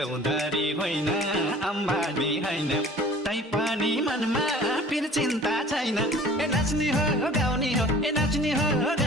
चौधरी होइन अम्बानी होइन तैपनि मनमा पिर चिन्ता छैन ए नाच्ने हो गाउने हो ए नाच्ने हो